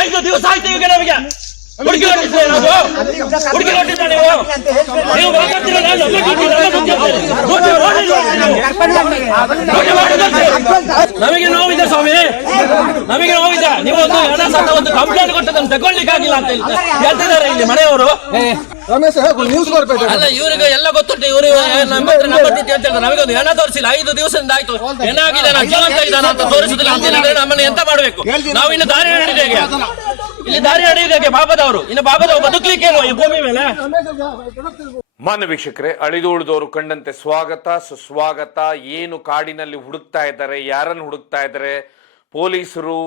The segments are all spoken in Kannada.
ಐದು ದಿವಸ ಆಯ್ತು ಈಗ ನಮಗೆ ಹುಡುಗಿ ನಮಗೆ ನೋವಿದೆ ಸ್ವಾಮಿ, ನಮಗೆ ನೋವಿದೆ. ನೀವು ಒಂದು ಕಂಪ್ಲೇಂಟ್ ಕೊಟ್ಟದನ್ನು ತಗೊಳ್ಳಿಕ್ಕಾಗಿಲ್ಲ ಅಂತ ಹೇಳ್ತಿದ್ದಾರೆ ಇಲ್ಲಿ ಮನೆಯವರು. ಅಲ್ಲ, ಇವರಿಗೆ ಎಲ್ಲ ಗೊತ್ತುಂಟು. ಇವರು ನಮಗೆ ಒಂದು ಹೆಣ ತೋರಿಸಿಲ್ಲ. 5 ದಿವಸದಿಂದ ಆಯ್ತು. ಏನಾಗಿದೆ, ನಾನು ಜೀವಂತ ಇದ್ದಾನ ಅಂತ ತೋರಿಸುದಿಲ್ಲ ಅಂತ ಹೇಳಿದ್ರೆ ನಮ್ಮನ್ನು ಎಂತ ಮಾಡಬೇಕು? ನಾವು ಇನ್ನು ದಾರಿ ಹಿಡಿದೇಗೆ, ಇಲ್ಲಿ ದಾರಿ ಹಿಡಿಯುವುದಕ್ಕೆ ಬಾಬದವರು. ಇನ್ನು ಬಾಬದವರು ಬದುಕಲಿಕ್ಕೇನು ಈ ಭೂಮಿ ಮೇಲೆ? ಮಾನ್ಯ ವೀಕ್ಷಕರೇ, ಅಳಿದು ಉಳಿದವರು ಕಂಡಂತೆ ಸ್ವಾಗತ ಸುಸ್ವಾಗತ. ಏನು ಕಾಡಿನಲ್ಲಿ ಹುಡುಕ್ತಾ ಇದ್ದಾರೆ, ಯಾರನ್ನು ಹುಡುಕ್ತಾ ಇದ್ದಾರೆ, ಪೊಲೀಸರು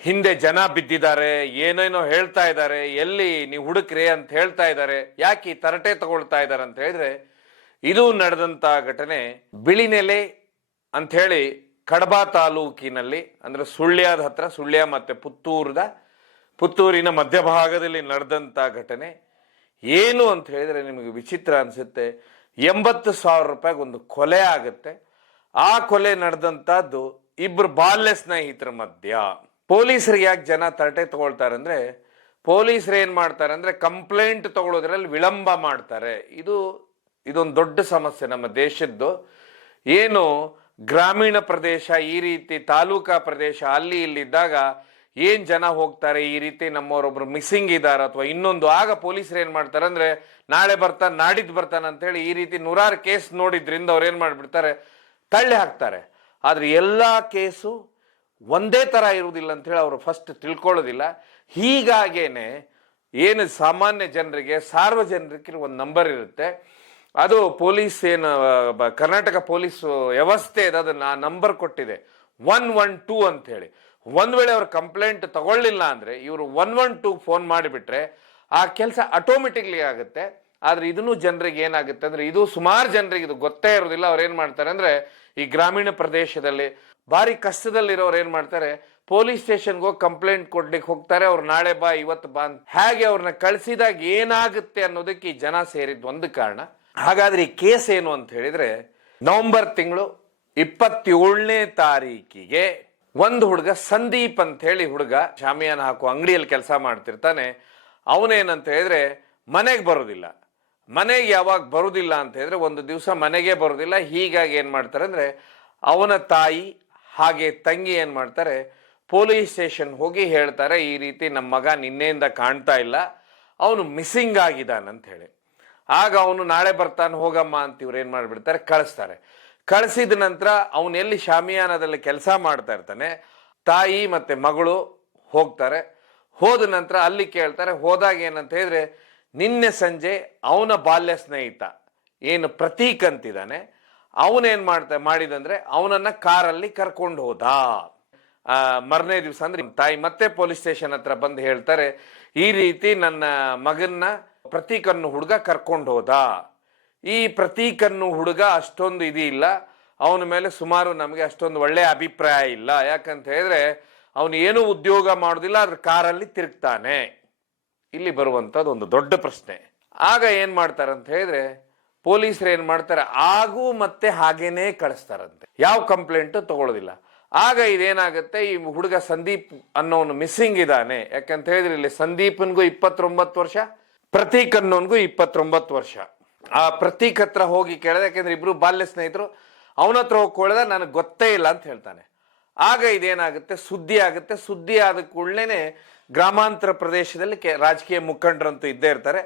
ಹಿಂದೆ ಜನ ಬಿದ್ದಿದ್ದಾರೆ, ಏನೇನೋ ಹೇಳ್ತಾ ಇದ್ದಾರೆ, ಎಲ್ಲಿ ನೀವು ಹುಡುಕ್ರಿ ಅಂತ ಹೇಳ್ತಾ ಇದ್ದಾರೆ. ಯಾಕೆ ತರಟೆ ತಗೊಳ್ತಾ ಇದ್ದಾರೆ ಅಂತ ಹೇಳಿದ್ರೆ, ಇದು ನಡೆದಂತ ಘಟನೆ ಬಿಳಿನೆಲೆ ಅಂತ ಹೇಳಿ ಕಡಬ ತಾಲೂಕಿನಲ್ಲಿ, ಅಂದ್ರೆ ಸುಳ್ಯದ ಹತ್ರ, ಸುಳ್ಯ ಮತ್ತೆ ಪುತ್ತೂರಿನ ಮಧ್ಯಭಾಗದಲ್ಲಿ ನಡೆದಂತ ಘಟನೆ. ಏನು ಅಂತ ಹೇಳಿದ್ರೆ ನಿಮಗೆ ವಿಚಿತ್ರ ಅನ್ಸುತ್ತೆ. 80,000 ರೂಪಾಯಿಗೆ ಒಂದು ಕೊಲೆ ಆಗುತ್ತೆ. ಆ ಕೊಲೆ ನಡೆದಂತದ್ದು ಇಬ್ರು ಬಾಲ್ಯ ಸ್ನೇಹಿತರ ಮಧ್ಯ. ಪೊಲೀಸರಿಗೆ ಯಾಕೆ ಜನ ತರಟೆ ತಗೊಳ್ತಾರೆ ಅಂದ್ರೆ, ಪೊಲೀಸರು ಏನ್ ಮಾಡ್ತಾರೆ ಅಂದ್ರೆ ಕಂಪ್ಲೇಂಟ್ ತಗೊಳ್ಳೋದ್ರಲ್ಲಿ ವಿಳಂಬ ಮಾಡ್ತಾರೆ. ಇದೊಂದು ದೊಡ್ಡ ಸಮಸ್ಯೆ ನಮ್ಮ ದೇಶದ್ದು. ಏನು ಗ್ರಾಮೀಣ ಪ್ರದೇಶ, ಈ ರೀತಿ ತಾಲೂಕಾ ಪ್ರದೇಶ ಅಲ್ಲಿ ಇಲ್ಲಿದ್ದಾಗ ಏನ್ ಜನ ಹೋಗ್ತಾರೆ, ಈ ರೀತಿ ನಮ್ಮವರೊಬ್ರು ಮಿಸ್ಸಿಂಗ್ ಇದ್ದಾರೆ ಅಥವಾ ಇನ್ನೊಂದು, ಆಗ ಪೊಲೀಸರು ಏನ್ ಮಾಡ್ತಾರೆ ಅಂದ್ರೆ ನಾಳೆ ಬರ್ತಾನೆ ನಾಡಿದ್ದು ಬರ್ತಾನೆ ಅಂತ ಹೇಳಿ ಈ ರೀತಿ 100 ಕೇಸ್ ನೋಡಿದ್ರಿಂದ ಅವ್ರು ಏನ್ ಮಾಡ್ಬಿಡ್ತಾರೆ, ತಳ್ಳಿ ಹಾಕ್ತಾರೆ. ಆದ್ರೆ ಎಲ್ಲಾ ಕೇಸು ಒಂದೇ ತರ ಇರುವುದಿಲ್ಲ ಅಂತ ಹೇಳಿ ಅವರು ಫಸ್ಟ್ ತಿಳ್ಕೊಳ್ಳೋದಿಲ್ಲ. ಹೀಗಾಗೇನೆ ಏನು ಸಾಮಾನ್ಯ ಜನರಿಗೆ, ಸಾರ್ವಜನಿಕರಿಗೆ ಒಂದು ನಂಬರ್ ಇರುತ್ತೆ. ಅದು ಪೊಲೀಸ್ ಏನು ಕರ್ನಾಟಕ ಪೊಲೀಸ್ ವ್ಯವಸ್ಥೆ ಇದೆ, ಅದನ್ನ ನಂಬರ್ ಕೊಟ್ಟಿದೆ 112 ಅಂತ ಹೇಳಿ. ಒಂದ್ ವೇಳೆ ಅವ್ರ ಕಂಪ್ಲೇಂಟ್ ತಗೊಳ್ಳಿಲ್ಲ ಅಂದ್ರೆ ಇವರು 112 ಫೋನ್ ಮಾಡಿಬಿಟ್ರೆ ಆ ಕೆಲಸ ಆಟೋಮೆಟಿಕ್ಲಿ ಆಗುತ್ತೆ. ಆದ್ರೆ ಇದನ್ನು ಜನರಿಗೆ ಏನಾಗುತ್ತೆ ಅಂದ್ರೆ, ಇದು ಸುಮಾರು ಜನರಿಗೆ ಇದು ಗೊತ್ತೇ ಇರೋದಿಲ್ಲ. ಅವ್ರು ಏನ್ ಮಾಡ್ತಾರೆ ಅಂದ್ರೆ, ಈ ಗ್ರಾಮೀಣ ಪ್ರದೇಶದಲ್ಲಿ ಭಾರಿ ಕಷ್ಟದಲ್ಲಿರೋರು ಏನ್ ಮಾಡ್ತಾರೆ, ಪೊಲೀಸ್ ಸ್ಟೇಷನ್ಗೆ ಹೋಗಿ ಕಂಪ್ಲೇಂಟ್ ಕೊಡ್ಲಿಕ್ಕೆ ಹೋಗ್ತಾರೆ. ಅವ್ರು ನಾಳೆ ಬಾ ಇವತ್ತು ಬಾ ಅಂತ. ಹೇಗೆ ಅವ್ರನ್ನ ಕಳಿಸಿದಾಗ ಏನಾಗುತ್ತೆ ಅನ್ನೋದಕ್ಕೆ ಈ ಜನ ಸೇರಿದ್ ಒಂದು ಕಾರಣ. ಹಾಗಾದ್ರೆ ಈ ಕೇಸ್ ಏನು ಅಂತ ಹೇಳಿದ್ರೆ, ನವೆಂಬರ್ ತಿಂಗಳು 27ನೇ ತಾರೀಕಿಗೆ ಒಂದು ಹುಡುಗ ಸಂದೀಪ್ ಅಂತ ಹೇಳಿ ಹುಡುಗ ಶಾಮಿಯಾನ ಹಾಕುವ ಅಂಗಡಿಯಲ್ಲಿ ಕೆಲಸ ಮಾಡ್ತಿರ್ತಾನೆ. ಅವನೇನಂತ ಹೇಳಿದ್ರೆ ಮನೆಗೆ ಬರೋದಿಲ್ಲ. ಮನೆಗೆ ಯಾವಾಗ ಬರುದಿಲ್ಲ ಅಂತ ಹೇಳಿದ್ರೆ ಒಂದು ದಿವಸ ಮನೆಗೆ ಬರೋದಿಲ್ಲ. ಹೀಗಾಗಿ ಏನ್ ಮಾಡ್ತಾರೆ ಅಂದ್ರೆ, ಅವನ ತಾಯಿ ಹಾಗೆ ತಂಗಿ ಏನ್ ಮಾಡ್ತಾರೆ, ಪೊಲೀಸ್ ಸ್ಟೇಷನ್ ಹೋಗಿ ಹೇಳ್ತಾರೆ, ಈ ರೀತಿ ನಮ್ಮ ಮಗ ನಿನ್ನೆಯಿಂದ ಕಾಣ್ತಾ ಇಲ್ಲ, ಅವನು ಮಿಸ್ಸಿಂಗ್ ಆಗಿದ್ದಾನಂತ ಹೇಳಿ. ಆಗ ಅವನು ನಾಳೆ ಬರ್ತಾನೆ ಹೋಗಮ್ಮ ಅಂತ ಇವ್ರು ಏನ್ ಮಾಡ್ಬಿಡ್ತಾರೆ, ಕಳಿಸ್ತಾರೆ. ಕಳಿಸಿದ ನಂತರ ಅವನು ಎಲ್ಲಿ ಶಾಮಿಯಾನದಲ್ಲಿ ಕೆಲಸ ಮಾಡ್ತಾ ಇರ್ತಾನೆ, ತಾಯಿ ಮತ್ತೆ ಮಗಳು ಹೋಗ್ತಾರೆ. ಹೋದ ನಂತರ ಅಲ್ಲಿ ಕೇಳ್ತಾರೆ. ಹೋದಾಗ ಏನಂತ ಹೇಳಿದ್ರೆ, ನಿನ್ನೆ ಸಂಜೆ ಅವನ ಬಾಲ್ಯ ಸ್ನೇಹಿತ ಏನು ಪ್ರತೀಕ್ ಅಂತಿದ್ದಾನೆ, ಅವನೇನ್ ಮಾಡಿದಂದ್ರೆ ಅವನನ್ನ ಕಾರಲ್ಲಿ ಕರ್ಕೊಂಡು ಹೋದ. ಮರನೇ ದಿವಸ ಅಂದ್ರೆ ತಾಯಿ ಮತ್ತೆ ಪೊಲೀಸ್ ಸ್ಟೇಷನ್ ಹತ್ರ ಬಂದು ಹೇಳ್ತಾರೆ, ಈ ರೀತಿ ನನ್ನ ಮಗನ್ನ ಪ್ರತೀಕನ್ನು ಹುಡುಗ ಕರ್ಕೊಂಡು ಹೋದ. ಈ ಪ್ರತೀಕನ್ನು ಹುಡುಗ ಅಷ್ಟೊಂದು ಇದಿಲ್ಲ, ಅವನ ಮೇಲೆ ಸುಮಾರು ನಮಗೆ ಅಷ್ಟೊಂದು ಒಳ್ಳೆ ಅಭಿಪ್ರಾಯ ಇಲ್ಲ. ಯಾಕಂತ ಹೇಳಿದ್ರೆ ಅವನು ಏನೂ ಉದ್ಯೋಗ ಮಾಡೋದಿಲ್ಲ, ಅದ್ರ ಕಾರಲ್ಲಿ ತಿರುಗ್ತಾನೆ. ಇಲ್ಲಿ ಬರುವಂತದ್ದು ಒಂದು ದೊಡ್ಡ ಪ್ರಶ್ನೆ. ಆಗ ಏನ್ ಮಾಡ್ತಾರಂತ ಹೇಳಿದ್ರೆ, ಪೊಲೀಸರು ಏನ್ ಮಾಡ್ತಾರೆ, ಹಾಗೂ ಮತ್ತೆ ಹಾಗೇನೆ ಕಳಿಸ್ತಾರಂತೆ, ಯಾವ ಕಂಪ್ಲೇಂಟ್ ತಗೊಳ್ಳೋದಿಲ್ಲ. ಆಗ ಇದೇನಾಗುತ್ತೆ, ಈ ಹುಡುಗ ಸಂದೀಪ್ ಅನ್ನೋನು ಮಿಸ್ಸಿಂಗ್ ಇದ್ದಾನೆ. ಯಾಕಂತ ಹೇಳಿದ್ರೆ ಇಲ್ಲಿ ಸಂದೀಪ್ನ್ಗೂ 29 ವರ್ಷ, ಪ್ರತೀಕ್ ಅನ್ನೋನ್ಗೂ 29 ವರ್ಷ. ಆ ಪ್ರತೀಕ್ ಹತ್ರ ಹೋಗಿ ಕೇಳಿದ, ಯಾಕೆಂದ್ರೆ ಇಬ್ರು ಬಾಲ್ಯ ಸ್ನೇಹಿತರು. ಅವನ ಹತ್ರ ಹೋಗಿ ಕೇಳಿದ, ನನಗೆ ಗೊತ್ತೇ ಇಲ್ಲ ಅಂತ ಹೇಳ್ತಾನೆ. ಆಗ ಇದೇನಾಗುತ್ತೆ, ಸುದ್ದಿ ಆಗುತ್ತೆ. ಸುದ್ದಿ ಆದ ಕೂಡಲೇ ಗ್ರಾಮಾಂತರ ಪ್ರದೇಶದಲ್ಲಿ ರಾಜಕೀಯ ಮುಖಂಡರಂತೂ ಇದ್ದೇ ಇರ್ತಾರೆ.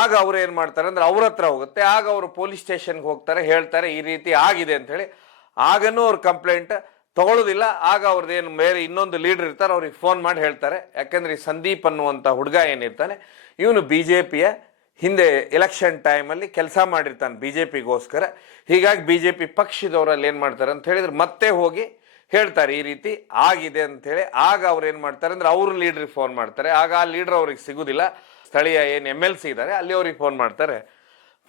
ಆಗ ಅವ್ರು ಏನ್ ಮಾಡ್ತಾರೆ ಅಂದ್ರೆ ಅವ್ರ ಹತ್ರ ಹೋಗುತ್ತೆ. ಆಗ ಅವರು ಪೊಲೀಸ್ ಸ್ಟೇಷನ್ಗೆ ಹೋಗ್ತಾರೆ, ಹೇಳ್ತಾರೆ ಈ ರೀತಿ ಆಗಿದೆ ಅಂತ ಹೇಳಿ. ಆಗನೂ ಅವ್ರ ಕಂಪ್ಲೇಂಟ್ ತಗೊಳ್ಳೋದಿಲ್ಲ. ಆಗ ಅವ್ರದ್ದೇನು ಬೇರೆ ಇನ್ನೊಂದು ಲೀಡರ್ ಇರ್ತಾರೆ, ಅವ್ರಿಗೆ ಫೋನ್ ಮಾಡಿ ಹೇಳ್ತಾರೆ. ಯಾಕಂದ್ರೆ ಈ ಸಂದೀಪ್ ಅನ್ನುವಂಥ ಹುಡುಗ ಏನಿರ್ತಾನೆ, ಇವನು BJPಯ ಹಿಂದೆ ಎಲೆಕ್ಷನ್ ಟೈಮಲ್ಲಿ ಕೆಲಸ ಮಾಡಿರ್ತಾನೆ BJPಗೋಸ್ಕರ. ಹೀಗಾಗಿ BJP ಪಕ್ಷದವರಲ್ಲಿ ಏನ್ ಮಾಡ್ತಾರೆ ಅಂತ ಹೇಳಿದ್ರೆ ಮತ್ತೆ ಹೋಗಿ ಹೇಳ್ತಾರೆ ಈ ರೀತಿ ಆಗಿದೆ ಅಂತ ಹೇಳಿ. ಆಗ ಅವ್ರು ಏನ್ ಮಾಡ್ತಾರೆ ಅಂದ್ರೆ ಅವ್ರ ಲೀಡರ್ಗೆ ಫೋನ್ ಮಾಡ್ತಾರೆ. ಆಗ ಆ ಲೀಡರ್ ಅವ್ರಿಗೆ ಸಿಗುದಿಲ್ಲ. ಸ್ಥಳೀಯ ಏನು MLC ಇದ್ದಾರೆ ಅಲ್ಲಿ ಅವ್ರಿಗೆ ಫೋನ್ ಮಾಡ್ತಾರೆ.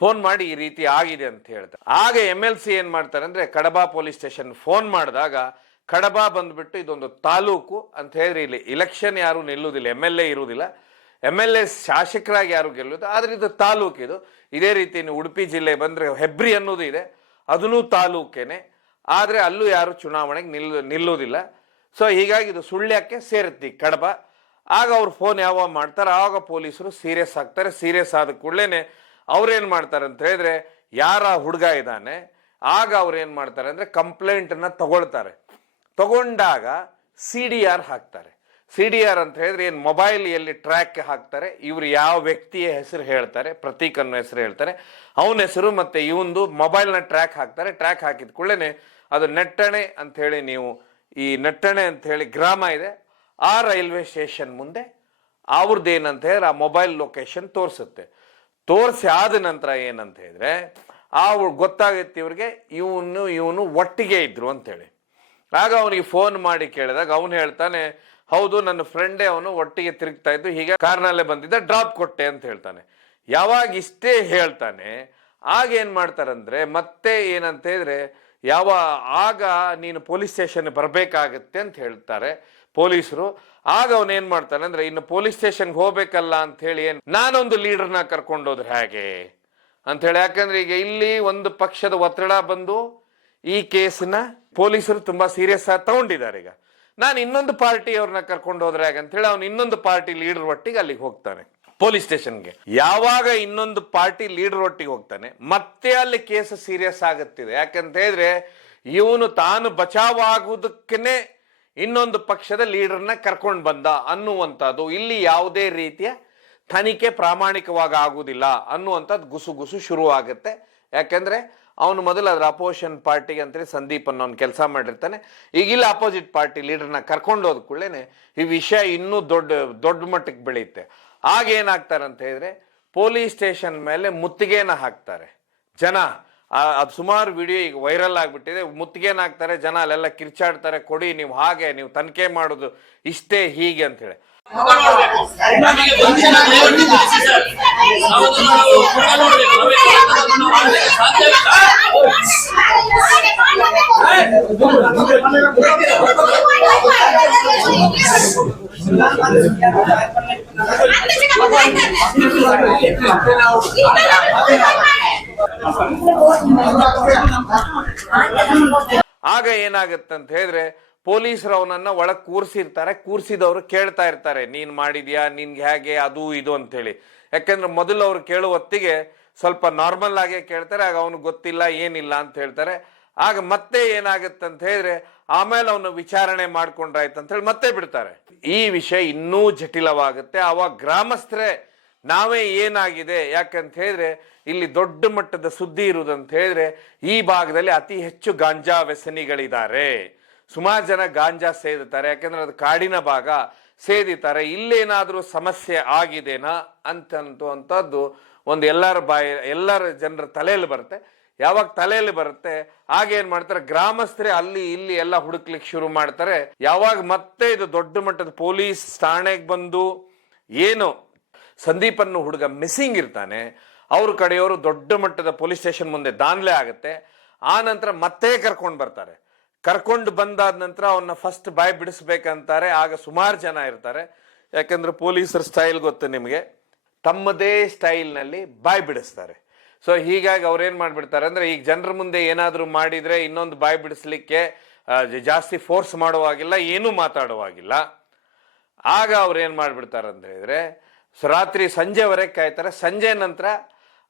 ಫೋನ್ ಮಾಡಿ ಈ ರೀತಿ ಆಗಿದೆ ಅಂತ ಹೇಳ್ತಾರೆ. ಆಗ MLC ಏನ್ ಮಾಡ್ತಾರೆ ಅಂದ್ರೆ ಕಡಬ ಪೊಲೀಸ್ ಸ್ಟೇಷನ್ ಫೋನ್ ಮಾಡಿದಾಗ ಕಡಬ ಬಂದ್ಬಿಟ್ಟು ಇದೊಂದು ತಾಲೂಕು ಅಂತ ಹೇಳಿದ್ರೆ ಇಲ್ಲಿ ಇಲೆಕ್ಷನ್ ಯಾರು ನಿಲ್ಲುವುದಿಲ್ಲ, MLA ಇರುವುದಿಲ್ಲ, MLA ಶಾಸಕರಾಗಿ ಯಾರು ಗೆಲ್ಲುವುದು, ಆದ್ರೆ ಇದು ತಾಲೂಕು. ಇದು ಇದೇ ರೀತಿ ನೀವು ಉಡುಪಿ ಜಿಲ್ಲೆ ಬಂದ್ರೆ ಹೆಬ್ರಿ ಅನ್ನೋದು ಇದೆ, ಅದನ್ನೂ ತಾಲೂಕೇನೆ, ಆದ್ರೆ ಅಲ್ಲೂ ಯಾರು ಚುನಾವಣೆಗೆ ನಿಲ್ಲುವುದಿಲ್ಲ. ಸೊ ಹೀಗಾಗಿ ಇದು ಸುಳ್ಯಕ್ಕೆ ಸೇರುತ್ತೆ ಕಡಬ. ಆಗ ಅವ್ರು ಫೋನ್ ಯಾವಾಗ ಮಾಡ್ತಾರೆ ಆವಾಗ ಪೊಲೀಸರು ಸೀರಿಯಸ್ ಆಗ್ತಾರೆ. ಸೀರಿಯಸ್ ಆದ ಕೂಡಲೇ ಅವ್ರೇನ್ ಮಾಡ್ತಾರೆ ಅಂತ ಹೇಳಿದ್ರೆ ಯಾರ ಹುಡುಗ ಇದ್ದಾನೆ ಆಗ ಅವ್ರೇನ್ ಮಾಡ್ತಾರೆ ಅಂದ್ರೆ ಕಂಪ್ಲೇಂಟನ್ನು ತಗೊಳ್ತಾರೆ. ತಗೊಂಡಾಗ CDR ಹಾಕ್ತಾರೆ. CDR ಅಂತ ಹೇಳಿದ್ರೆ ಏನು ಮೊಬೈಲ್ ಎಲ್ಲಿ ಟ್ರ್ಯಾಕ್ ಹಾಕ್ತಾರೆ, ಇವ್ರು ಯಾವ ವ್ಯಕ್ತಿಯ ಹೆಸರು ಹೇಳ್ತಾರೆ, ಪ್ರತೀಕ್ ಅನ್ನೋ ಹೆಸರು ಹೇಳ್ತಾರೆ, ಅವನ ಹೆಸರು ಮತ್ತೆ ಇವಂದು ಮೊಬೈಲ್ನ ಟ್ರ್ಯಾಕ್ ಹಾಕ್ತಾರೆ. ಟ್ರ್ಯಾಕ್ ಹಾಕಿದ ಕೂಡಲೇ ಅದು ನೆಟ್ಟಣೆ ಅಂತ ಹೇಳಿ, ನೀವು ಈ ನೆಟ್ಟಣೆ ಅಂತ ಹೇಳಿ ಗ್ರಾಮ ಇದೆ, ಆ ರೈಲ್ವೆ ಸ್ಟೇಷನ್ ಮುಂದೆ ಅವ್ರದ್ದು ಏನಂತ ಹೇಳಿದ್ರೆ ಆ ಮೊಬೈಲ್ ಲೊಕೇಶನ್ ತೋರಿಸುತ್ತೆ. ತೋರಿಸಿ ಆದ ನಂತರ ಏನಂತ ಹೇಳಿದ್ರೆ ಗೊತ್ತಾಗುತ್ತೆ ಇವ್ರಿಗೆ ಇವನು ಒಟ್ಟಿಗೆ ಇದ್ರು ಅಂತೇಳಿ. ಆಗ ಅವನಿಗೆ ಫೋನ್ ಮಾಡಿ ಕೇಳಿದಾಗ ಅವನು ಹೇಳ್ತಾನೆ, ಹೌದು ನನ್ನ ಫ್ರೆಂಡೇ, ಅವನು ಒಟ್ಟಿಗೆ ತಿರುಗ್ತಾ ಇದ್ದು, ಹೀಗೆ ಕಾರ್ನಲ್ಲೇ ಬಂದಿದ್ದ, ಡ್ರಾಪ್ ಕೊಟ್ಟೆ ಅಂತ ಹೇಳ್ತಾನೆ. ಯಾವಾಗ ಇಷ್ಟೇ ಹೇಳ್ತಾನೆ ಆಗ ಏನ್ ಮಾಡ್ತಾರಂದ್ರೆ ಮತ್ತೆ ಏನಂತ ಹೇಳಿದ್ರೆ ಆಗ ನೀನು ಪೊಲೀಸ್ ಸ್ಟೇಷನ್ ಬರಬೇಕಾಗತ್ತೆ ಅಂತ ಹೇಳ್ತಾರೆ ಪೊಲೀಸರು. ಆಗ ಅವನ್ ಏನ್ ಮಾಡ್ತಾನೆ ಅಂದ್ರೆ ಇನ್ನು ಪೊಲೀಸ್ ಸ್ಟೇಷನ್ಗೆ ಹೋಗ್ಬೇಕಲ್ಲ ಅಂತ ಹೇಳಿ ನಾನೊಂದು ಲೀಡರ್ನ ಕರ್ಕೊಂಡೋದ್ರೆ ಹೇಗೆ ಅಂತ ಹೇಳಿ, ಯಾಕಂದ್ರೆ ಈಗ ಇಲ್ಲಿ ಒಂದು ಪಕ್ಷದ ಒತ್ತಡ ಬಂದು ಈ ಕೇಸ್ನ ಪೊಲೀಸರು ತುಂಬಾ ಸೀರಿಯಸ್ ಆಗಿ ತಗೊಂಡಿದ್ದಾರೆ. ಈಗ ನಾನು ಇನ್ನೊಂದು ಪಾರ್ಟಿ ಅವ್ರನ್ನ ಕರ್ಕೊಂಡು ಹೋದ್ರೆ ಹೇಗೆ ಅಂತ ಹೇಳಿ ಅವನು ಇನ್ನೊಂದು ಪಾರ್ಟಿ ಲೀಡರ್ ಒಟ್ಟಿಗೆ ಅಲ್ಲಿಗೆ ಹೋಗ್ತಾನೆ ಪೊಲೀಸ್ ಸ್ಟೇಷನ್ಗೆ. ಯಾವಾಗ ಇನ್ನೊಂದು ಪಾರ್ಟಿ ಲೀಡರ್ ಒಟ್ಟಿಗೆ ಹೋಗ್ತಾನೆ ಮತ್ತೆ ಅಲ್ಲಿ ಕೇಸ್ ಸೀರಿಯಸ್ ಆಗುತ್ತಿದೆ. ಯಾಕಂತ ಹೇಳಿದ್ರೆ ಇವನು ತಾನು ಬಚಾವಾಗುವುದಕ್ಕೇ ಇನ್ನೊಂದು ಪಕ್ಷದ ಲೀಡರ್ನ ಕರ್ಕೊಂಡು ಬಂದ ಅನ್ನುವಂಥದ್ದು, ಇಲ್ಲಿ ಯಾವುದೇ ರೀತಿಯ ತನಿಖೆ ಪ್ರಾಮಾಣಿಕವಾಗಿ ಆಗುವುದಿಲ್ಲ ಅನ್ನುವಂಥದ್ದು ಗುಸು ಶುರು ಆಗುತ್ತೆ. ಯಾಕಂದ್ರೆ ಅವನು ಮೊದಲು ಅದ್ರ ಅಪೋಸಿಷನ್ ಪಾರ್ಟಿಗೆ ಅಂತೇಳಿ ಸಂದೀಪ್ ಅನ್ನೋ ಅವ್ನು ಕೆಲಸ ಮಾಡಿರ್ತಾನೆ. ಈಗ ಇಲ್ಲಿ ಅಪೋಸಿಟ್ ಪಾರ್ಟಿ ಲೀಡರ್ನ ಕರ್ಕೊಂಡು ಹೋದ ಕೂಡಲೇ ಈ ವಿಷಯ ಇನ್ನೂ ದೊಡ್ಡ ಮಟ್ಟಕ್ಕೆ ಬೆಳೆಯುತ್ತೆ. ಆಗ ಏನಾಗ್ತಾರಂತ ಹೇಳಿದ್ರೆ ಪೊಲೀಸ್ ಸ್ಟೇಷನ್ ಮೇಲೆ ಮುತ್ತಿಗೆನ ಹಾಕ್ತಾರೆ ಜನ. ಅದು ಸುಮಾರು ವಿಡಿಯೋ ಈಗ ವೈರಲ್ ಆಗ್ಬಿಟ್ಟಿದೆ. ಮುತ್ತಿಗೆನ ಹಾಕ್ತಾರೆ ಜನ, ಅಲ್ಲೆಲ್ಲ ಕಿರ್ಚಾಡ್ತಾರೆ, ಕೊಡಿ ನೀವು, ಹಾಗೆ ನೀವು ತನಿಖೆ ಮಾಡೋದು ಇಷ್ಟೇ ಹೀಗೆ ಅಂತ ಹೇಳಿ. ಆಗ ಏನಾಗತ್ತಂತ ಹೇಳಿದ್ರೆ ಪೊಲೀಸರು ಅವನನ್ನ ಒಳಗ್ ಕೂರಿಸಿರ್ತಾರೆ. ಕೂರಿಸಿದವರು ಕೇಳ್ತಾ ಇರ್ತಾರೆ, ನೀನ್ ಮಾಡಿದ್ಯಾ, ನಿನ್ಗೆ ಹೇಗೆ, ಅದು ಇದು ಅಂತ ಹೇಳಿ. ಯಾಕಂದ್ರೆ ಮೊದಲು ಅವ್ರು ಕೇಳುವ ಹೊತ್ತಿಗೆ ಸ್ವಲ್ಪ ನಾರ್ಮಲ್ ಆಗೇ ಕೇಳ್ತಾರೆ. ಆಗ ಅವನು ಗೊತ್ತಿಲ್ಲ ಏನಿಲ್ಲ ಅಂತ ಹೇಳ್ತಾರೆ. ಆಗ ಮತ್ತೆ ಏನಾಗತ್ತಂತ ಹೇಳಿದ್ರೆ ಆಮೇಲೆ ಅವನು ವಿಚಾರಣೆ ಮಾಡ್ಕೊಂಡ್ರಾಯ್ತು ಅಂತ ಹೇಳಿ ಮತ್ತೆ ಬಿಡ್ತಾರೆ. ಈ ವಿಷಯ ಇನ್ನೂ ಜಟಿಲವಾಗುತ್ತೆ. ಅವಾಗ ಗ್ರಾಮಸ್ಥರೇ ನಾವೇ ಏನಾಗಿದೆ, ಯಾಕಂತ ಹೇಳಿದ್ರೆ ಇಲ್ಲಿ ದೊಡ್ಡ ಮಟ್ಟದ ಸುದ್ದಿ ಇರುವುದಂತ ಹೇಳಿದ್ರೆ ಈ ಭಾಗದಲ್ಲಿ ಅತಿ ಹೆಚ್ಚು ಗಾಂಜಾ ವ್ಯಸನಿಗಳಿದ್ದಾರೆ. ಸುಮಾರು ಜನ ಗಾಂಜಾ ಸೇದುತ್ತಾರೆ, ಯಾಕಂದ್ರೆ ಅದು ಕಾಡಿನ ಭಾಗ, ಸೇದಿತಾರೆ. ಇಲ್ಲೇನಾದ್ರೂ ಸಮಸ್ಯೆ ಆಗಿದೆನಾ ಅಂತಂತದ್ದು ಒಂದು ಎಲ್ಲರ ಜನರ ತಲೆಯಲ್ಲಿ ಬರುತ್ತೆ. ಯಾವಾಗ ತಲೆಯಲ್ಲಿ ಬರುತ್ತೆ ಆಗ ಏನ್ ಮಾಡ್ತಾರೆ, ಗ್ರಾಮಸ್ಥರೇ ಅಲ್ಲಿ ಇಲ್ಲಿ ಎಲ್ಲ ಹುಡುಕ್ಲಿಕ್ಕೆ ಶುರು ಮಾಡ್ತಾರೆ. ಯಾವಾಗ ಮತ್ತೆ ಇದು ದೊಡ್ಡ ಮಟ್ಟದ ಪೊಲೀಸ್ ಠಾಣೆಗೆ ಬಂದು ಏನು ಸಂದೀಪನ್ನು ಹುಡುಗ ಮಿಸ್ಸಿಂಗ್ ಇರ್ತಾನೆ, ಅವ್ರ ಕಡೆಯವರು ದೊಡ್ಡ ಮಟ್ಟದ ಪೊಲೀಸ್ ಸ್ಟೇಷನ್ ಮುಂದೆ ದಾನ್ಲೆ ಆಗುತ್ತೆ. ಆ ನಂತರ ಮತ್ತೆ ಕರ್ಕೊಂಡು ಬರ್ತಾರೆ. ಕರ್ಕೊಂಡು ಬಂದಾದ ನಂತರ ಅವನ್ನ ಫಸ್ಟ್ ಬಾಯ್ ಬಿಡಿಸ್ಬೇಕಂತಾರೆ. ಆಗ ಸುಮಾರು ಜನ ಇರ್ತಾರೆ, ಯಾಕಂದ್ರೆ ಪೊಲೀಸರ ಸ್ಟೈಲ್ ಗೊತ್ತು ನಿಮಗೆ, ತಮ್ಮದೇ ಸ್ಟೈಲ್ನಲ್ಲಿ ಬಾಯ್ ಬಿಡಿಸ್ತಾರೆ. ಸೊ ಹೀಗಾಗಿ ಅವ್ರೇನ್ ಮಾಡ್ಬಿಡ್ತಾರೆ ಅಂದ್ರೆ ಈಗ ಜನರ ಮುಂದೆ ಏನಾದರೂ ಮಾಡಿದ್ರೆ ಇನ್ನೊಂದು ಬಾಯ್ ಬಿಡಿಸ್ಲಿಕ್ಕೆ ಜಾಸ್ತಿ ಫೋರ್ಸ್ ಮಾಡುವಾಗಿಲ್ಲ, ಏನೂ ಮಾತಾಡುವಾಗಿಲ್ಲ. ಆಗ ಅವ್ರೇನ್ ಮಾಡ್ಬಿಡ್ತಾರೆ ಅಂತ ಹೇಳಿದ್ರೆ ರಾತ್ರಿ ಸಂಜೆವರೆಗೆ ಕಾಯ್ತಾರೆ. ಸಂಜೆ ನಂತರ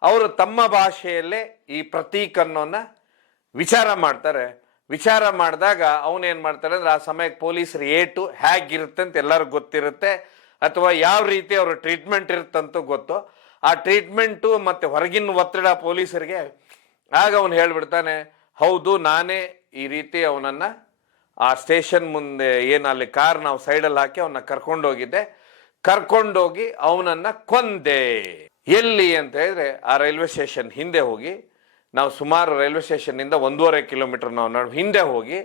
ಅವರು ತಮ್ಮ ಭಾಷೆಯಲ್ಲೇ ಈ ಪ್ರತೀಕ್ ಅನ್ನೋನ್ನ ವಿಚಾರ ಮಾಡ್ತಾರೆ. ವಿಚಾರ ಮಾಡಿದಾಗ ಅವನೇನ್ ಮಾಡ್ತಾರೆ ಅಂದ್ರೆ ಆ ಸಮಯಕ್ಕೆ ಪೊಲೀಸರು ಏಟು ಹೇಗಿರುತ್ತೆ ಅಂತ ಎಲ್ಲರಿಗೂ ಗೊತ್ತಿರುತ್ತೆ, ಅಥವಾ ಯಾವ ರೀತಿ ಅವ್ರ ಟ್ರೀಟ್ಮೆಂಟ್ ಇರುತ್ತಂತೂ ಗೊತ್ತು. ಆ ಟ್ರೀಟ್ಮೆಂಟು ಮತ್ತೆ ಹೊರಗಿನ ಒತ್ತಡ ಪೊಲೀಸರಿಗೆ. ಆಗ ಅವನು ಹೇಳ್ಬಿಡ್ತಾನೆ, ಹೌದು ನಾನೇ ಈ ರೀತಿ ಅವನನ್ನ ಆ ಸ್ಟೇಷನ್ ಮುಂದೆ ಅಲ್ಲಿ ಕಾರ್ ನಾವು ಸೈಡಲ್ಲಿ ಹಾಕಿ ಅವನ್ನ ಕರ್ಕೊಂಡೋಗಿದ್ದೆ, ಕರ್ಕೊಂಡೋಗಿ ಅವನನ್ನ ಕೊಂದೆ. ಎಲ್ಲಿ ಅಂತ ಹೇಳಿದ್ರೆ ಆ ರೈಲ್ವೆ ಸ್ಟೇಷನ್ ಹಿಂದೆ ಹೋಗಿ, ನಾವು ಸುಮಾರು ರೈಲ್ವೆ ಸ್ಟೇಷನ್ ಇಂದ 1.5 ಕಿಲೋಮೀಟರ್ ನಾವು ಹಿಂದೆ ಹೋಗಿ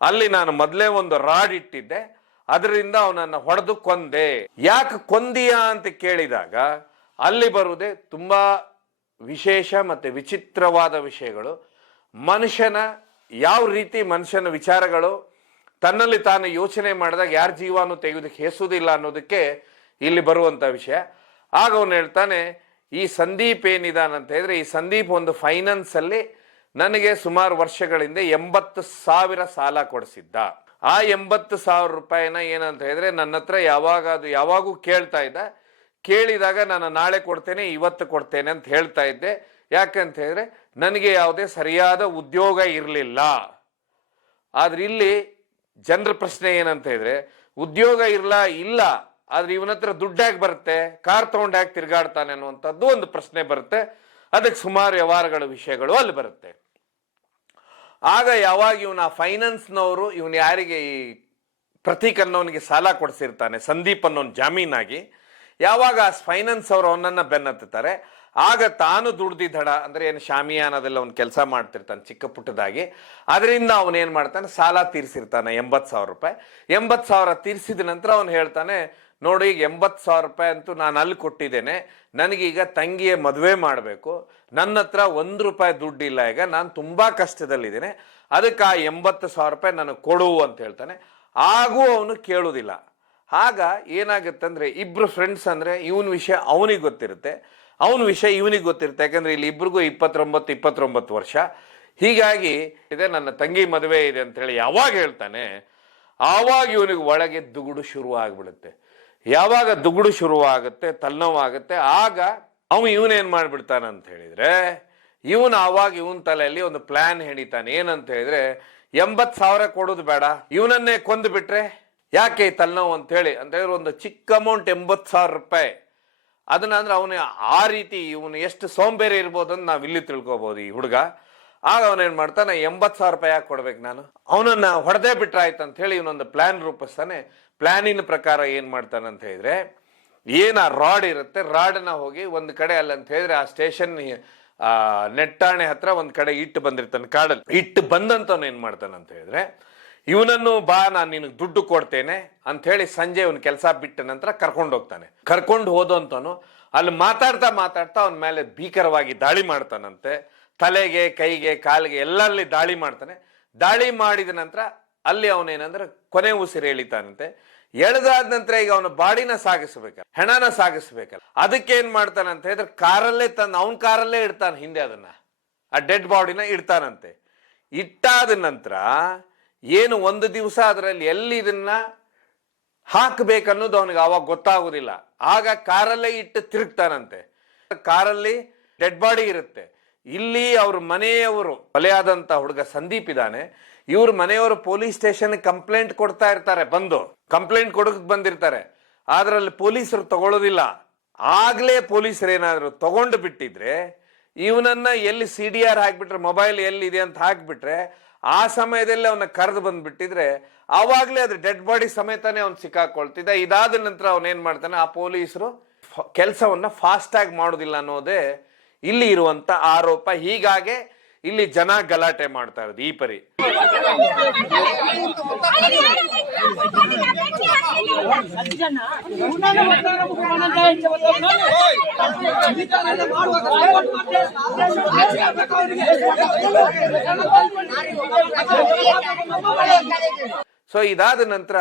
ಅಲ್ಲಿ ನಾನು ಮೊದಲೇ ಒಂದು ರಾಡ್ ಇಟ್ಟಿದ್ದೆ, ಅದರಿಂದ ಅವನನ್ನ ಹೊಡೆದು ಕೊಂದೆ. ಯಾಕೆ ಕೊಂದಿಯಾ ಅಂತ ಕೇಳಿದಾಗ ಅಲ್ಲಿ ಬರುವುದೇ ತುಂಬಾ ವಿಶೇಷ ಮತ್ತೆ ವಿಚಿತ್ರವಾದ ವಿಷಯಗಳು. ಮನುಷ್ಯನ ಯಾವ ರೀತಿ ಮನುಷ್ಯನ ವಿಚಾರಗಳು ತನ್ನಲ್ಲಿ ತಾನು ಯೋಚನೆ ಮಾಡಿದಾಗ ಯಾರ ಜೀವನೂ ತೆಗೆಯೋದಕ್ಕೆ ಹೆಸುವುದಿಲ್ಲ ಅನ್ನೋದಕ್ಕೆ ಇಲ್ಲಿ ಬರುವಂತ ವಿಷಯ. ಆಗ ಅವನು ಹೇಳ್ತಾನೆ, ಈ ಸಂದೀಪ್ ಏನಿದಾನಂತ ಹೇಳಿದ್ರೆ, ಈ ಸಂದೀಪ್ ಒಂದು ಫೈನಾನ್ಸ್ ಅಲ್ಲಿ ನನಗೆ ಸುಮಾರು ವರ್ಷಗಳಿಂದ 80,000 ಸಾಲ ಕೊಡಿಸಿದ್ದ. ಆ 80,000 ರೂಪಾಯಿನ ಏನಂತ ಹೇಳಿದ್ರೆ ನನ್ನ ಹತ್ರ ಯಾವಾಗೂ ಕೇಳ್ತಾ ಇದ್ದ. ಕೇಳಿದಾಗ ನಾನು ನಾಳೆ ಕೊಡ್ತೇನೆ, ಇವತ್ತು ಕೊಡ್ತೇನೆ ಅಂತ ಹೇಳ್ತಾ ಇದ್ದೆ. ಯಾಕಂತ ಹೇಳಿದ್ರೆ ನನಗೆ ಯಾವುದೇ ಸರಿಯಾದ ಉದ್ಯೋಗ ಇರಲಿಲ್ಲ. ಆದ್ರೆ ಇಲ್ಲಿ ಜನರ ಪ್ರಶ್ನೆ ಏನಂತ ಹೇಳಿದ್ರೆ, ಉದ್ಯೋಗ ಇಲ್ಲ ಆದ್ರೆ ಇವನ ಹತ್ರ ದುಡ್ಡಾಗಿ ಬರುತ್ತೆ, ಕಾರ್ ತಗೊಂಡಾಗಿ ತಿರ್ಗಾಡ್ತಾನೆ ಅನ್ನುವಂಥದ್ದು ಒಂದು ಪ್ರಶ್ನೆ ಬರುತ್ತೆ. ಅದಕ್ಕೆ ಸುಮಾರು ವ್ಯವಹಾರಗಳ ವಿಷಯಗಳು ಅಲ್ಲಿ ಬರುತ್ತೆ. ಆಗ ಯಾವಾಗ ಇವನ ಫೈನಾನ್ಸ್ನವರು ಇವನು ಯಾರಿಗೆ ಈ ಪ್ರತೀಕ್ ಅನ್ನೋನಿಗೆ ಸಾಲ ಕೊಡಿಸಿರ್ತಾನೆ, ಸಂದೀಪ್ ಅನ್ನೋನ್ ಜಾಮೀನಾಗಿ, ಯಾವಾಗ ಆ ಫೈನಾನ್ಸ್ ಅವರು ಅವನನ್ನ ಬೆನ್ನತ್ತಾರೆ, ಆಗ ತಾನು ದುಡ್ದಿದ್ದಡ ಅಂದ್ರೆ ಏನು ಶಾಮಿಯಾನದೆಲ್ಲ ಅವ್ನು ಕೆಲಸ ಮಾಡ್ತಿರ್ತಾನೆ ಚಿಕ್ಕ ಪುಟ್ಟದಾಗಿ, ಅದರಿಂದ ಅವನೇನ್ ಮಾಡ್ತಾನೆ, ಸಾಲ ತೀರಿಸಿರ್ತಾನೆ 80,000 ರೂಪಾಯಿ. 80,000 ತೀರಿಸಿದ ನಂತರ ಅವನು ಹೇಳ್ತಾನೆ, ನೋಡಿ ಈಗ 80,000 ರೂಪಾಯಿ ಅಂತೂ ನಾನು ಅಲ್ಲಿ ಕೊಟ್ಟಿದ್ದೇನೆ, ನನಗೀಗ ತಂಗಿಯ ಮದುವೆ ಮಾಡಬೇಕು, ನನ್ನ ಹತ್ರ 1 ರೂಪಾಯಿ ದುಡ್ಡಿಲ್ಲ, ಈಗ ನಾನು ತುಂಬಾ ಕಷ್ಟದಲ್ಲಿದ್ದೇನೆ, ಅದಕ್ಕೆ ಆ 80,000 ರೂಪಾಯಿ ನನಗೆ ಕೊಡು ಅಂತ ಹೇಳ್ತಾನೆ. ಹಾಗೂ ಅವನು ಕೇಳುವುದಿಲ್ಲ. ಆಗ ಏನಾಗುತ್ತಂದ್ರೆ, ಇಬ್ರು ಫ್ರೆಂಡ್ಸ್ ಅಂದ್ರೆ ಇವನ್ ವಿಷಯ ಅವನಿಗೆ ಗೊತ್ತಿರುತ್ತೆ, ಅವನ ವಿಷಯ ಇವನಿಗೆ ಗೊತ್ತಿರುತ್ತೆ. ಯಾಕಂದ್ರೆ ಇಲ್ಲಿ ಇಬ್ರಿಗೂ 29 ವರ್ಷ. ಹೀಗಾಗಿ ಇದೆ, ನನ್ನ ತಂಗಿ ಮದುವೆ ಇದೆ ಅಂತ ಹೇಳಿ ಯಾವಾಗ ಹೇಳ್ತಾನೆ, ಆವಾಗ ಇವನಿಗೆ ಒಳಗೆ ದುಗುಡು ಶುರು ಆಗ್ಬಿಡುತ್ತೆ. ಯಾವಾಗ ದುಗುಡು ಶುರುವಾಗುತ್ತೆ, ತಲೆನೋವಾಗುತ್ತೆ, ಆಗ ಇವನೇನ್ ಮಾಡ್ಬಿಡ್ತಾನೆ ಅಂತ ಹೇಳಿದ್ರೆ, ಆವಾಗ ಇವನ್ ತಲೆಯಲ್ಲಿ ಒಂದು ಪ್ಲಾನ್ ಹೆಣಿತಾನೆ. ಏನಂತ ಹೇಳಿದ್ರೆ, 80,000 ಕೊಡೋದು ಬೇಡ, ಇವನನ್ನೇ ಕೊಂದು ಬಿಟ್ರೆ ಯಾಕೆ ತಲೆನೋವು ಅಂತ ಹೇಳಿದ್ರೆ ಒಂದು ಚಿಕ್ಕ ಅಮೌಂಟ್ 80,000 ರೂಪಾಯಿ. ಅದನ್ನ ಅಂದ್ರೆ ಅವನು ಆ ರೀತಿ ಇವನು ಎಷ್ಟು ಸೋಂಬೇರಿ ಇರ್ಬೋದು ಅಂತ ನಾವ್ ಇಲ್ಲಿ ತಿಳ್ಕೊಬಹುದು ಈ ಹುಡುಗ. ಆಗ ಅವನೇನ್ ಮಾಡ್ತಾನೆ, 80,000 ರೂಪಾಯಿ ಯಾಕೆ ಕೊಡ್ಬೇಕು ನಾನು, ಅವನನ್ನ ಹೊಡೆದೇ ಬಿಟ್ರಾಯ್ತು ಅಂತ ಹೇಳಿ ಇವನೊಂದು ಪ್ಲಾನ್ ರೂಪಿಸ್ತಾನೆ. ಪ್ಲಾನಿನ ಪ್ರಕಾರ ಏನ್ ಮಾಡ್ತಾನೆ ಅಂತ ಹೇಳಿದ್ರೆ, ಏನ ರಾಡ್ ಇರುತ್ತೆ, ರಾಡ್ನ ಹೋಗಿ ಒಂದ್ ಕಡೆ ಅಲ್ಲಂತ ಹೇಳಿದ್ರೆ ಆ ಸ್ಟೇಷನ್ ನೆಟ್ಟಾಣೆ ಹತ್ರ ಒಂದ್ ಕಡೆ ಇಟ್ಟು ಬಂದಿರ್ತಾನೆ, ಕಾಡಲ್ಲಿ ಇಟ್ಟು ಬಂದಂತವ್ನು ಏನ್ ಮಾಡ್ತಾನೆ ಅಂತ ಹೇಳಿದ್ರೆ, ಇವನನ್ನು ಬಾ ನಾನು ನಿನಗೆ ದುಡ್ಡು ಕೊಡ್ತೇನೆ ಅಂತ ಹೇಳಿ ಸಂಜೆ ಅವನ ಕೆಲಸ ಬಿಟ್ಟ ನಂತರ ಕರ್ಕೊಂಡು ಹೋಗ್ತಾನೆ. ಕರ್ಕೊಂಡು ಹೋದಂತವನು ಅಲ್ಲಿ ಮಾತಾಡ್ತಾ ಅವನ ಮೇಲೆ ಭೀಕರವಾಗಿ ದಾಳಿ ಮಾಡ್ತಾನಂತೆ. ತಲೆಗೆ, ಕೈಗೆ, ಕಾಲಿಗೆ ಎಲ್ಲಲ್ಲಿ ದಾಳಿ ಮಾಡ್ತಾನೆ. ದಾಳಿ ಮಾಡಿದ ನಂತರ ಅಲ್ಲಿ ಅವನೇನಂದ್ರೆ ಕೊನೆ ಉಸಿರು ಎಳಿತಾನಂತೆ. ಎಳೆದಾದ ನಂತರ ಈಗ ಅವನ ಬಾಡಿನ ಸಾಗಿಸ್ಬೇಕಲ್ಲ, ಹೆಣನ ಸಾಗಿಸ್ಬೇಕಲ್ಲ, ಅದಕ್ಕೆ ಏನ್ ಮಾಡ್ತಾನೆ ಅಂತ ಹೇಳಿದ್ರೆ ಕಾರಲ್ಲೇ ಅವನ ಕಾರಲ್ಲೇ ಇಡ್ತಾನೆ, ಹಿಂದೆ ಅದನ್ನ ಆ ಡೆಡ್ ಬಾಡಿನ ಇಡ್ತಾನಂತೆ. ಇಟ್ಟಾದ ನಂತರ ಏನು ಒಂದು ದಿವಸ ಅದರಲ್ಲಿ ಎಲ್ಲಿ ಇದನ್ನ ಹಾಕಬೇಕನ್ನೋದು ಅವನಿಗೆ ಅವಾಗ ಗೊತ್ತಾಗುದಿಲ್ಲ. ಆಗ ಕಾರಲ್ಲೇ ಇಟ್ಟು ತಿರುಗ್ತಾನಂತೆ. ಕಾರಲ್ಲಿ ಡೆಡ್ ಬಾಡಿ ಇರುತ್ತೆ. ಇಲ್ಲಿ ಅವ್ರ ಮನೆಯವರು, ಕೊಲೆಯಾದಂತ ಹುಡುಗ ಸಂದೀಪ್ ಇದ್ದಾನೆ, ಇವ್ರ ಮನೆಯವರು ಪೊಲೀಸ್ ಸ್ಟೇಷನ್ ಕಂಪ್ಲೇಂಟ್ ಕೊಡ್ತಾ ಇರ್ತಾರೆ, ಬಂದು ಕಂಪ್ಲೇಂಟ್ ಕೊಡಕ್ ಬಂದಿರ್ತಾರೆ. ಆದ್ರಲ್ಲಿ ಪೊಲೀಸರು ತಗೊಳ್ಳೋದಿಲ್ಲ. ಆಗ್ಲೇ ಪೊಲೀಸರು ಏನಾದ್ರು ತಗೊಂಡು ಬಿಟ್ಟಿದ್ರೆ, ಇವನನ್ನ ಎಲ್ಲಿ CDR ಹಾಕ್ಬಿಟ್ರೆ, ಮೊಬೈಲ್ ಎಲ್ಲಿದೆ ಅಂತ ಹಾಕ್ಬಿಟ್ರೆ, ಆ ಸಮಯದಲ್ಲಿ ಅವನ್ನ ಕರೆದು ಬಂದ್ಬಿಟ್ಟಿದ್ರೆ ಆವಾಗ್ಲೇ ಅದು ಡೆಡ್ ಬಾಡಿ ಸಮೇತನೇ ಅವ್ನು ಸಿಕ್ಕಾಕೊಳ್ತಿದ್ದ. ಇದಾದ ನಂತರ ಅವನೇನ್ ಮಾಡ್ತಾನೆ, ಆ ಪೊಲೀಸರು ಕೆಲಸವನ್ನ ಫಾಸ್ಟ್ ಆಗಿ ಮಾಡೋದಿಲ್ಲ ಅನ್ನೋದೇ ಇಲ್ಲಿ ಇರುವಂತ ಆರೋಪ. ಹೀಗಾಗಿ ಇಲ್ಲಿ ಜನ ಗಲಾಟೆ ಮಾಡ್ತಾ ಇರೋದು ಈ ಪರಿ. ಸೊ ಇದಾದ ನಂತರ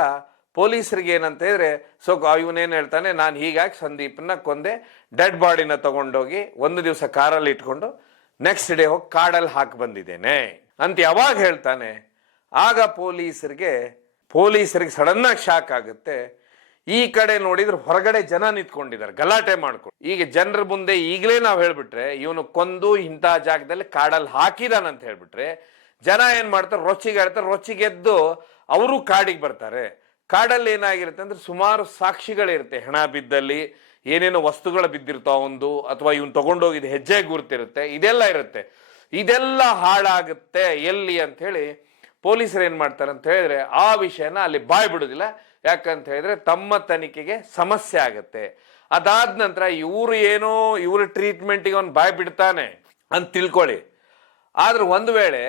ಪೊಲೀಸರಿಗೆ ಏನಂತ ಹೇಳಿದ್ರೆ, ಸೊ ಇವನೇನ್ ಹೇಳ್ತಾನೆ, ನಾನು ಹೀಗಾಗಿ ಸಂದೀಪ್ನ ಕೊಂದೆ, ಡೆಡ್ ಬಾಡಿನ ತಗೊಂಡೋಗಿ ಒಂದು ದಿವಸ ಕಾರಲ್ಲಿ ಇಟ್ಕೊಂಡು ನೆಕ್ಸ್ಟ್ ಡೇ ಹೋಗಿ ಕಾಡಲ್ಲಿ ಹಾಕಿ ಬಂದಿದ್ದೇನೆ ಅಂತ ಯಾವಾಗ ಹೇಳ್ತಾನೆ, ಆಗ ಪೊಲೀಸರಿಗೆ ಸಡನ್ ಆಗಿ ಶಾಕ್ ಆಗುತ್ತೆ. ಈ ಕಡೆ ನೋಡಿದ್ರೆ ಹೊರಗಡೆ ಜನ ನಿಂತ್ಕೊಂಡಿದ್ದಾರೆ ಗಲಾಟೆ ಮಾಡ್ಕೊಂಡು. ಈಗ ಜನರ ಮುಂದೆ ಈಗಲೇ ನಾವು ಹೇಳ್ಬಿಟ್ರೆ ಇವನು ಕೊಂದು ಇಂಥ ಜಾಗದಲ್ಲಿ ಕಾಡಲ್ಲಿ ಹಾಕಿದಾನಂತ ಹೇಳ್ಬಿಟ್ರೆ ಜನ ಏನ್ ಮಾಡ್ತಾರೆ, ರೊಚ್ಚಿಗೆದ್ದು ಅವರು ಕಾಡಿಗೆ ಬರ್ತಾರೆ. ಕಾಡಲ್ಲಿ ಏನಾಗಿರುತ್ತೆ ಅಂದ್ರೆ ಸುಮಾರು ಸಾಕ್ಷಿಗಳಿರುತ್ತೆ, ಹೆಣ ಬಿದ್ದಲ್ಲಿ ಏನೇನೋ ವಸ್ತುಗಳು ಬಿದ್ದಿರ್ತಾವ ಒಂದು, ಅಥವಾ ಇವನ್ ತಗೊಂಡೋಗಿದ್ ಹೆಜ್ಜೆ ಗುರ್ತಿರುತ್ತೆ, ಇದೆಲ್ಲ ಇರುತ್ತೆ. ಇದೆಲ್ಲ ಹಾಳಾಗುತ್ತೆ ಎಲ್ಲಿ ಅಂತ ಹೇಳಿ ಪೊಲೀಸರು ಏನ್ ಮಾಡ್ತಾರೆ ಅಂತ ಹೇಳಿದ್ರೆ ಆ ವಿಷಯನ ಅಲ್ಲಿ ಬಾಯ್ ಬಿಡುದಿಲ್ಲ. ಯಾಕಂತ ಹೇಳಿದ್ರೆ ತಮ್ಮ ತನಿಖೆಗೆ ಸಮಸ್ಯೆ ಆಗತ್ತೆ. ಅದಾದ ನಂತರ ಇವ್ರ ಟ್ರೀಟ್ಮೆಂಟ್ಗೆ ಅವ್ನು ಬಾಯ್ ಬಿಡ್ತಾನೆ ಅಂತ ತಿಳ್ಕೊಳ್ಳಿ. ಆದ್ರೆ ಒಂದು ವೇಳೆ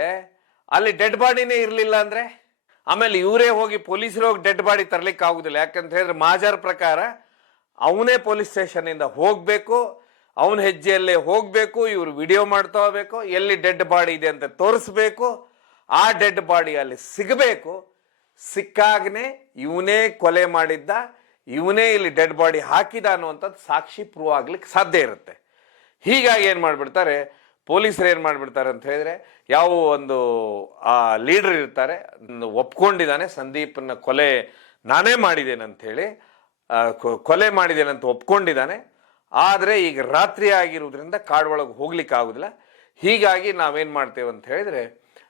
ಅಲ್ಲಿ ಡೆಡ್ ಬಾಡಿನೇ ಇರ್ಲಿಲ್ಲ ಅಂದ್ರೆ, ಆಮೇಲೆ ಇವರೇ ಹೋಗಿ ಪೊಲೀಸರು ಹೋಗಿ ಡೆಡ್ ಬಾಡಿ ತರ್ಲಿಕ್ಕೆ ಆಗುದಿಲ್ಲ. ಯಾಕಂತ ಹೇಳಿದ್ರೆ ಮಾಜಾರ್ ಪ್ರಕಾರ ಅವನೇ ಪೊಲೀಸ್ ಸ್ಟೇಷನ್ನಿಂದ ಹೋಗಬೇಕು, ಅವನ ಹೆಜ್ಜೆಯಲ್ಲೇ ಹೋಗಬೇಕು, ಇವರು ವಿಡಿಯೋ ಮಾಡ್ತಾ ಹೋಗ್ಬೇಕು, ಎಲ್ಲಿ ಡೆಡ್ ಬಾಡಿ ಇದೆ ಅಂತ ತೋರಿಸ್ಬೇಕು, ಆ ಡೆಡ್ ಬಾಡಿ ಅಲ್ಲಿ ಸಿಗಬೇಕು. ಸಿಕ್ಕಾಗನೇ ಇವನೇ ಕೊಲೆ ಮಾಡಿದ್ದ, ಇವನೇ ಇಲ್ಲಿ ಡೆಡ್ ಬಾಡಿ ಹಾಕಿದ ಅನ್ನುವಂಥದ್ದು ಸಾಕ್ಷಿ ಪ್ರೂವ್ ಆಗ್ಲಿಕ್ಕೆ ಸಾಧ್ಯ ಇರುತ್ತೆ. ಹೀಗಾಗಿ ಏನು ಮಾಡಿಬಿಡ್ತಾರೆ ಪೊಲೀಸರು, ಏನು ಮಾಡಿಬಿಡ್ತಾರೆ ಅಂತ ಹೇಳಿದ್ರೆ, ಯಾವ ಒಂದು ಆ ಲೀಡರ್ ಇರ್ತಾರೆ, ಒಪ್ಕೊಂಡಿದ್ದಾನೆ ಸಂದೀಪನ ಕೊಲೆ ನಾನೇ ಮಾಡಿದ್ದೇನೆ ಅಂತ ಹೇಳಿ, ಕೊಲೆ ಮಾಡಿದ್ದೇನೆ ಅಂತ ಒಪ್ಕೊಂಡಿದ್ದಾನೆ. ಆದರೆ ಈಗ ರಾತ್ರಿ ಆಗಿರುವುದರಿಂದ ಕಾಡೊಳಗೆ ಹೋಗ್ಲಿಕ್ಕೆ ಆಗುದಿಲ್ಲ. ಹೀಗಾಗಿ ನಾವೇನು ಮಾಡ್ತೇವೆ ಅಂತ ಹೇಳಿದ್ರೆ,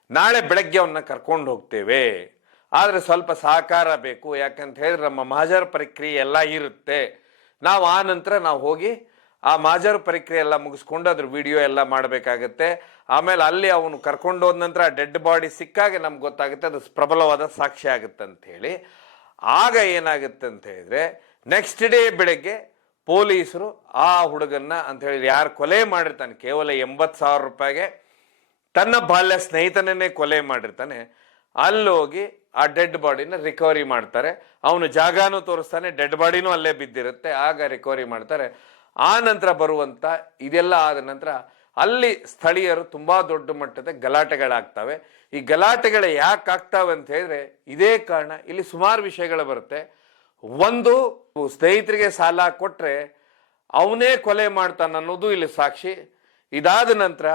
ನಾಳೆ ಬೆಳಗ್ಗೆ ಅವನ್ನ ಕರ್ಕೊಂಡು ಹೋಗ್ತೇವೆ. ಆದರೆ ಸ್ವಲ್ಪ ಸಹಕಾರ ಬೇಕು. ಯಾಕಂತ ಹೇಳಿದ್ರೆ ನಮ್ಮ ಮಹಾಜರ್ ಪ್ರಕ್ರಿಯೆ ಎಲ್ಲ ಇರುತ್ತೆ. ನಾವು ಆ ನಂತರ ನಾವು ಹೋಗಿ ಆ ಮಹಾಜರ್ ಪ್ರಕ್ರಿಯೆ ಎಲ್ಲ ಮುಗಿಸ್ಕೊಂಡು ಅದ್ರ ವಿಡಿಯೋ ಎಲ್ಲ ಮಾಡಬೇಕಾಗತ್ತೆ. ಆಮೇಲೆ ಅಲ್ಲಿ ಅವನು ಕರ್ಕೊಂಡು ಹೋದ ನಂತರ ಡೆಡ್ ಬಾಡಿ ಸಿಕ್ಕಾಗ ನಮ್ಗೆ ಗೊತ್ತಾಗುತ್ತೆ ಅದು ಪ್ರಬಲವಾದ ಸಾಕ್ಷಿ ಆಗುತ್ತೆ ಅಂತ ಹೇಳಿ. ಆಗ ಏನಾಗುತ್ತೆ ಅಂತ ಹೇಳಿದ್ರೆ, ನೆಕ್ಸ್ಟ್ ಡೇ ಬೆಳಗ್ಗೆ ಪೊಲೀಸರು ಆ ಹುಡುಗನ್ನ ಅಂತ ಹೇಳಿ ಯಾರು ಕೊಲೆ ಮಾಡಿರ್ತಾನೆ, ಕೇವಲ 80,000 ರೂಪಾಯಿಗೆ ತನ್ನ ಬಾಲ್ಯ ಸ್ನೇಹಿತನನ್ನೇ ಕೊಲೆ ಮಾಡಿರ್ತಾನೆ, ಅಲ್ಲೋಗಿ ಆ ಡೆಡ್ ಬಾಡಿನ ರಿಕವರಿ ಮಾಡ್ತಾರೆ. ಅವನು ಜಾಗನೂ ತೋರಿಸ್ತಾನೆ, ಡೆಡ್ ಬಾಡಿನೂ ಅಲ್ಲೇ ಬಿದ್ದಿರುತ್ತೆ. ಆಗ ರಿಕವರಿ ಮಾಡ್ತಾರೆ. ಆ ನಂತರ ಬರುವಂತ ಇದೆಲ್ಲ ಆದ ನಂತರ ಅಲ್ಲಿ ಸ್ಥಳೀಯರು ತುಂಬಾ ದೊಡ್ಡ ಮಟ್ಟದ ಗಲಾಟೆಗಳಾಗ್ತವೆ. ಈ ಗಲಾಟೆಗಳು ಯಾಕೆ ಆಗ್ತಾವೆ ಅಂತ ಹೇಳಿದ್ರೆ ಇದೇ ಕಾರಣ. ಇಲ್ಲಿ ಸುಮಾರು ವಿಷಯಗಳು ಬರುತ್ತೆ. ಒಂದು, ಸ್ನೇಹಿತರಿಗೆ ಸಾಲ ಕೊಟ್ರೆ ಅವನೇ ಕೊಲೆ ಮಾಡ್ತಾನೆ ಅನ್ನೋದು ಇಲ್ಲಿ ಸಾಕ್ಷಿ. ಇದಾದ ನಂತರ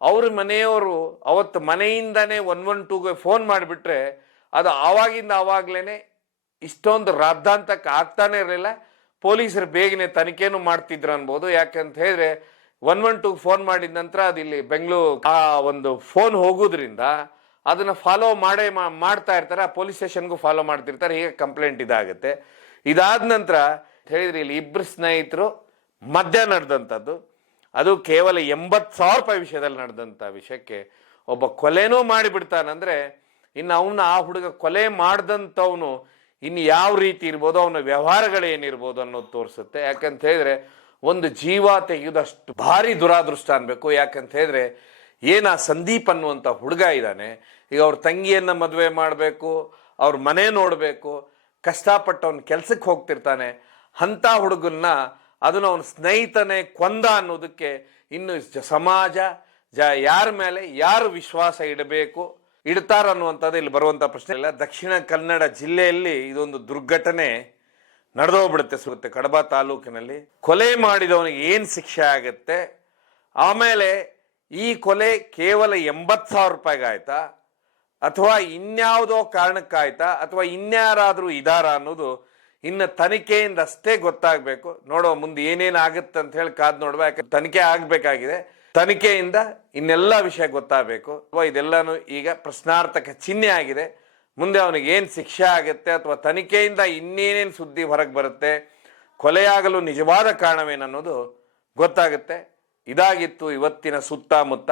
ಅವ್ರ ಮನೆಯವರು ಅವತ್ತು ಮನೆಯಿಂದಾನೇ 112ಗೆ ಫೋನ್ ಮಾಡಿಬಿಟ್ರೆ ಅದು ಆವಾಗಿಂದ ಆವಾಗ್ಲೇನೆ ಇಷ್ಟೊಂದು ರಾದ್ಧಾಂತಕ್ಕೆ ಆಗ್ತಾನೆ ಇರಲಿಲ್ಲ. ಪೊಲೀಸರು ಬೇಗನೆ ತನಿಖೆನೂ ಮಾಡ್ತಿದ್ರು ಅನ್ಬೋದು. ಯಾಕಂತ ಹೇಳಿದ್ರೆ 112ಗೆ ಫೋನ್ ಮಾಡಿದ ನಂತರ ಅದು ಇಲ್ಲಿ ಬೆಂಗಳೂರು ಆ ಒಂದು ಫೋನ್ ಹೋಗೋದ್ರಿಂದ ಅದನ್ನ ಫಾಲೋ ಮಾಡ್ತಾ ಇರ್ತಾರೆ. ಆ ಪೊಲೀಸ್ ಸ್ಟೇಷನ್ಗೂ ಫಾಲೋ ಮಾಡ್ತಿರ್ತಾರೆ. ಹೀಗೆ ಕಂಪ್ಲೇಂಟ್ ಇದಾಗುತ್ತೆ. ಇದಾದ ನಂತರ ಹೇಳಿದ್ರೆ ಇಲ್ಲಿ ಇಬ್ಬರು ಸ್ನೇಹಿತರು ಮಧ್ಯ ನಡೆದಂಥದ್ದು, ಅದು ಕೇವಲ 80,000 ರೂಪಾಯಿ ವಿಷಯದಲ್ಲಿ ನಡೆದಂಥ ವಿಷಯಕ್ಕೆ ಒಬ್ಬ ಕೊಲೆನೂ ಮಾಡಿಬಿಡ್ತಾನಂದ್ರೆ ಇನ್ನು ಅವನ ಆ ಹುಡುಗ ಕೊಲೆ ಮಾಡ್ದಂಥವನು ಇನ್ನು ಯಾವ ರೀತಿ ಇರ್ಬೋದು, ಅವನ ವ್ಯವಹಾರಗಳೇನಿರ್ಬೋದು ಅನ್ನೋದು ತೋರಿಸುತ್ತೆ. ಯಾಕಂತ ಹೇಳಿದ್ರೆ ಒಂದು ಜೀವ ತೆಗೆಯುವುದಷ್ಟು ಭಾರಿ ದುರಾದೃಷ್ಟ ಅನ್ಬೇಕು. ಯಾಕಂತ ಹೇಳಿದ್ರೆ ಏನ ಸಂದೀಪ್ ಅನ್ನುವಂಥ ಹುಡುಗ ಇದ್ದಾನೆ, ಈಗ ಅವ್ರ ತಂಗಿಯನ್ನ ಮದುವೆ ಮಾಡಬೇಕು, ಅವ್ರ ಮನೆ ನೋಡಬೇಕು, ಕಷ್ಟಪಟ್ಟು ಅವನ ಕೆಲ್ಸಕ್ಕೆ ಹೋಗ್ತಿರ್ತಾನೆ. ಅಂಥ ಹುಡುಗನ್ನ ಅದನ್ನು ಅವನ ಸ್ನೇಹಿತನೇ ಕೊಂದ ಅನ್ನೋದಕ್ಕೆ ಇನ್ನು ಸಮಾಜ ಯಾರ ಮೇಲೆ ಯಾರು ವಿಶ್ವಾಸ ಇಡ್ತಾರ ಅನ್ನುವಂಥದ್ದು ಇಲ್ಲಿ ಬರುವಂಥ ಪ್ರಶ್ನೆ ಇಲ್ಲ. ದಕ್ಷಿಣ ಕನ್ನಡ ಜಿಲ್ಲೆಯಲ್ಲಿ ಇದೊಂದು ದುರ್ಘಟನೆ ನಡೆದೋಗ್ಬಿಡುತ್ತೆ. ಸಿಗುತ್ತೆ ಕಡಬ ತಾಲೂಕಿನಲ್ಲಿ ಕೊಲೆ ಮಾಡಿದವನಿಗೆ ಏನು ಶಿಕ್ಷೆ ಆಗುತ್ತೆ, ಆಮೇಲೆ ಈ ಕೊಲೆ ಕೇವಲ 80,000 ರೂಪಾಯಿಗೆ ಆಯ್ತಾ ಅಥವಾ ಇನ್ಯಾವುದೋ ಕಾರಣಕ್ಕಾಯ್ತಾ ಅಥವಾ ಇನ್ಯಾರಾದ್ರೂ ಇದಾರ ಅನ್ನೋದು ಇನ್ನು ತನಿಖೆಯಿಂದ ಅಷ್ಟೇ ಗೊತ್ತಾಗಬೇಕು. ನೋಡೋ ಮುಂದೆ ಏನೇನಾಗುತ್ತೆ ಅಂತ ಹೇಳಿ ಕಾದ್ ನೋಡ್ಬೇಕು. ತನಿಖೆ ಆಗ್ಬೇಕಾಗಿದೆ. ತನಿಖೆಯಿಂದ ಇನ್ನೆಲ್ಲ ವಿಷಯ ಗೊತ್ತಾಗಬೇಕು. ಇದೆಲ್ಲಾನು ಈಗ ಪ್ರಶ್ನಾರ್ಥಕ ಚಿಹ್ನೆ ಆಗಿದೆ. ಮುಂದೆ ಅವನಿಗೆ ಏನು ಶಿಕ್ಷೆ ಆಗುತ್ತೆ ಅಥವಾ ತನಿಖೆಯಿಂದ ಇನ್ನೇನೇನು ಸುದ್ದಿ ಹೊರಗೆ ಬರುತ್ತೆ, ಕೊಲೆಯಾಗಲು ನಿಜವಾದ ಕಾರಣವೇನನ್ನೋದು ಗೊತ್ತಾಗುತ್ತೆ. ಇದಾಗಿತ್ತು ಇವತ್ತಿನ ಸುತ್ತಮುತ್ತ.